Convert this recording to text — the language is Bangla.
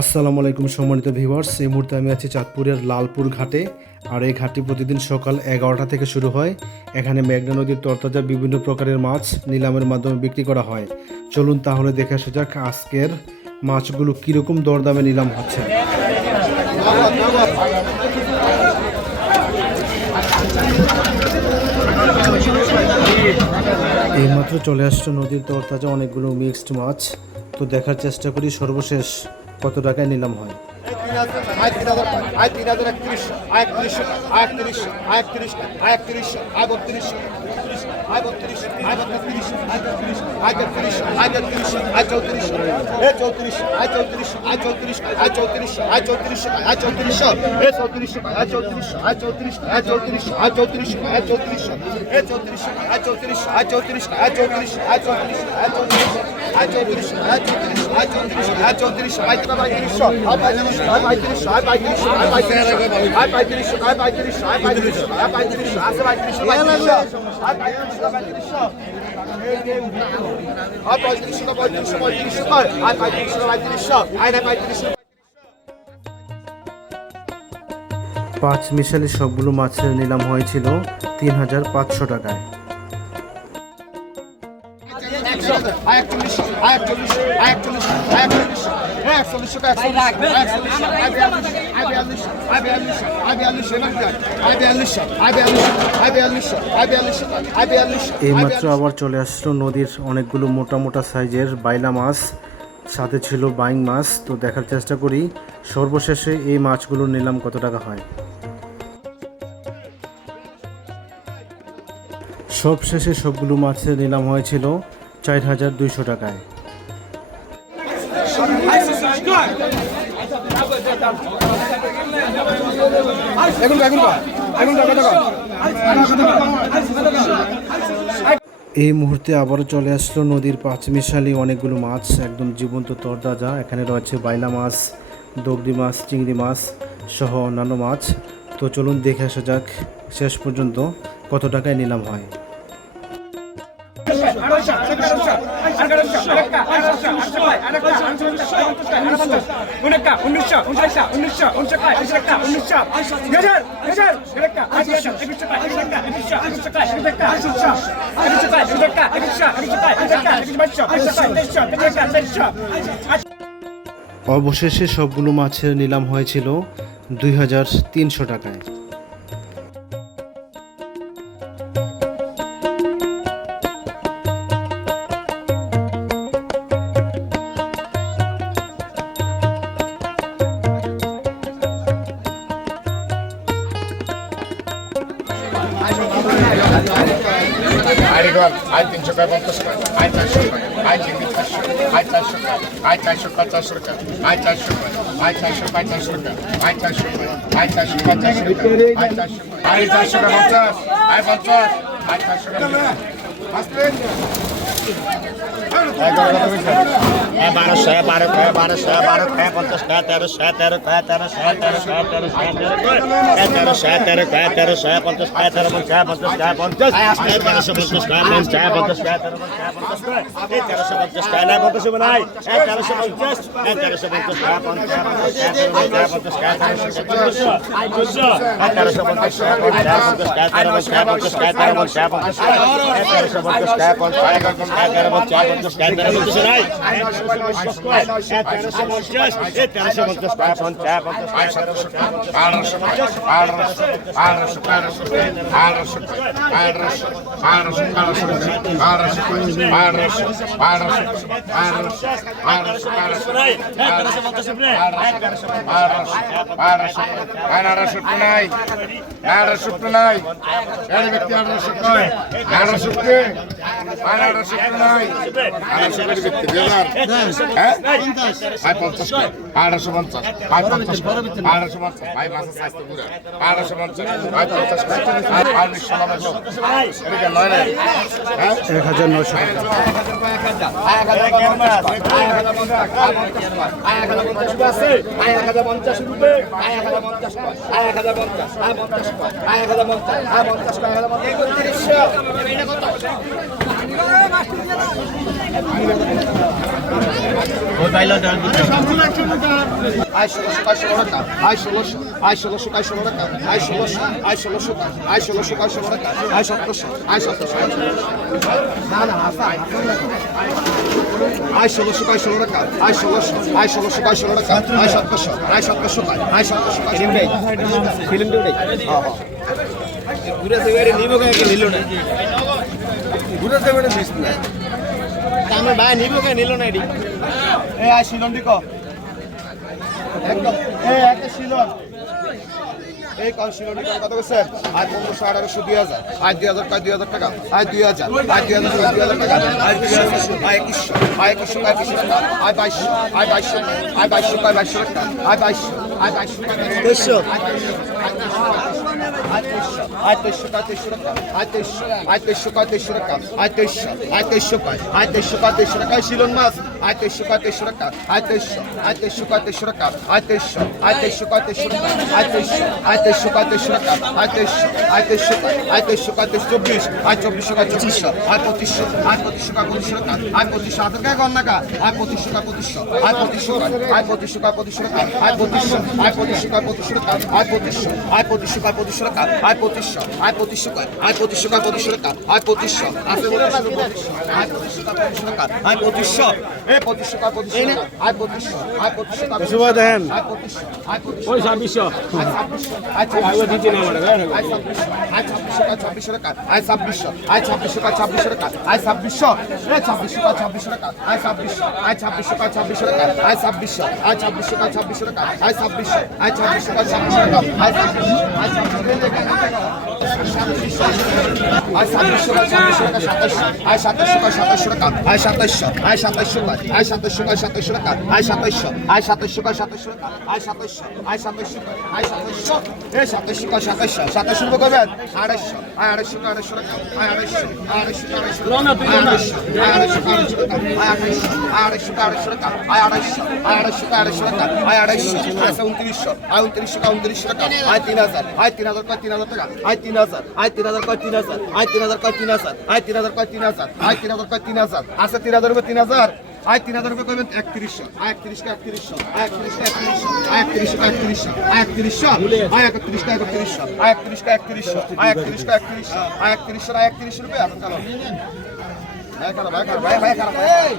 আসসালামু আলাইকুম সম্মানিত ভিউয়ার্স। এই মুহূর্তে আমি আছি চাঁদপুরের লালপুর ঘাটে। আর এই ঘাটটি প্রতিদিন সকাল 11টা থেকে শুরু হয়। এখানে মেঘনা নদীর তরতাজা বিভিন্ন প্রকারের মাছ নিলামের মাধ্যমে বিক্রি করা হয়। চলুন তাহলে দেখে আসা যাক আজকের মাছগুলো কীরকম দরদামে নিলাম হচ্ছে। এইমাত্র চলে আসছে নদীর তরতাজা অনেকগুলো মিক্সড মাছ। তো দেখার চেষ্টা করি সর্বশেষ কত টাকায় নিলাম হয়। পাঁচ মিশালি সবগুলো মাছের নিলাম হয়েছিল 3,500 টাকায়। এইমাত্র আবার চলে আসলো নদীর অনেকগুলো মোটা মোটা সাইজের বাইলা মাছ, সাথে ছিল বাইং মাছ। তো দেখার চেষ্টা করি সর্বশেষে এই মাছগুলো নিলাম কত টাকা হয়। সবশেষে সবগুলো মাছের নিলাম হয়েছিল 4,200 টাকায়। এই মুহূর্তে আবারও চলে আসলো নদীর পাঁচমিশালি অনেকগুলো মাছ, একদম জীবন্ত তরতাজা। এখানে রয়েছে বাইলা মাছ, দগদি মাছ, চিংড়ি মাছ সহ অন্যান্য মাছ। তো চলুন দেখে আসা যাক শেষ পর্যন্ত কত টাকায় নিলাম হয়। অবশেষে সবগুলো মাছের নিলাম হয়েছিল 2,300 টাকায়। আই 300 টাকা 50 টাকা আই 400 টাকা আই 400 আই 400 টাকা আই 450 টাকা আই 400 আই 450 টাকা আই 400 আই 450 টাকা আই 400 টাকা 50 আই 50 আই 400 টাকা আসতে 1200 50 টাকা 1,050 আয় 1600 কায় 16 টাকা আয় 1600 আয় 1600 কায় 16 টাকা আয় 1600 আয় 1600 আয় 1600 কায় 16 টাকা আয় 1700 আয় 1700 না না হাসান আয় 1600 কায় 16 টাকা আয় 1600 আয় 1600 কায় 16 টাকা আয় 1700 আয় 1700 কায় আয় 1700 কায় ফিল্ম দেই হ্যাঁ হ্যাঁ ঘুরে সেবারে নিব কে নিল না ঘুরে সেবারে দিস না আমার ভাই নিব কে নিল না এডি এ আয় শিলন দিকো একদম এই একটা শিলন এই কোন শিলন দিকো কত কইছেন আয় 1500 1800 2000 আয় 2000 কায় 2000 টাকা আয় 2000 আয় 2000 কায় 2000 টাকা আয় 2000 আয় 2100 আয় 2100 কায় 2100 টাকা আয় 2200 আয় 2200 আয় 2200 কায় 2200 টাকা আয় 2200 আয় 2200 কায় 2300 আয় 2300 কায় 2300 টাকা আয় 2300 আয় 2300 কায় 2300 টাকা আয় 2300 আয় 2300 কায় আয় 2300 কায় 2300 টাকা শিলন মাছ আয় 2300 কায় 2300 টাকা আয় 2300 আয় 2300 কায় 2300 টাকা আয় 2300 আয় 2300 কায় 2300 টাকা আয় 2300 আয় 2300 কায় 2300 টাকা আয় 2300 আয় 2300 আয় 2300 কায় 24 আয় 2400 কায় 2400 আয় 2500 আয় 2500 কায় 2500 টাকা আয় 2500 হাতের গায়ে গণ নাকা আয় 2500 কায় 2500 আয় 2500 আয় 2500 কায় 2500 টাকা আয় 2500 আয় 2500 কায় 2500 টাকা আয় 2500 আয় 2500 কায় 2500 টাকা আয় 2500 আয় 2500 কায় আয় 2500 কায় 2500 টাকা আয় 2500 আছে বলে আয় 2500 কায় 2500 টাকা আয় 2500 এই 2500 কায় 2500 টাকা আয় 2500 আয় 2500 কায় সুবাদ দেন আয় 2500 আয় 2500 ওই 2600 আয় 2600 আয় 2600 দিতে না আমারে আয় 2600 আয় 2600 টাকা আয় 2600 আয় 2600 টাকা 2600 টাকা আয় 2600 এই 2600 টাকা 2600 টাকা আয় 2600 আয় 2600 টাকা 2600 টাকা আয় 2600 আয় 2600 টাকা 2600 টাকা আয় 2600 আয় 2600 টাকা 2600 টাকা আয় 2600 আয় 2700 টাকা আয় 2700 আয় 2700 টাকা আয় 2700 আয় 2700 টাকা আয় 2700 আয় 2700 টাকা 2700 টাকা আয় 2700 আয় 2700 আয় 2700 এই 2700 টাকা 2700 2700 টাকা করবেন 250 আয় 250 টাকা 250 টাকা আয় 250 250 টাকা আয় 250 আয় 250 টাকা আয় 250 আয় 250 আয় 29 টাকা আয় 3000 আয় 3000 কয় 3000 টাকা আয় 3000 আয় 3000 কয় 3000 আয় 3000 কয় 3000 আয় 3000 কয় 3000 আয় 3000 কয় 3000 আছে 3000 রুপে 3000 আয় 3000 রুপে কইবেন 3100 আয় 31 কা 3100 আয় 31 কা 3100 আয় 31 কা 3100 আয় 3100 আয় 31 কা 3100 আয় 31 কা 3100 আয় 31 কা 3100 আয় 3100 আয় 31 রুপে এখন কালো ভাই ভাই ভাই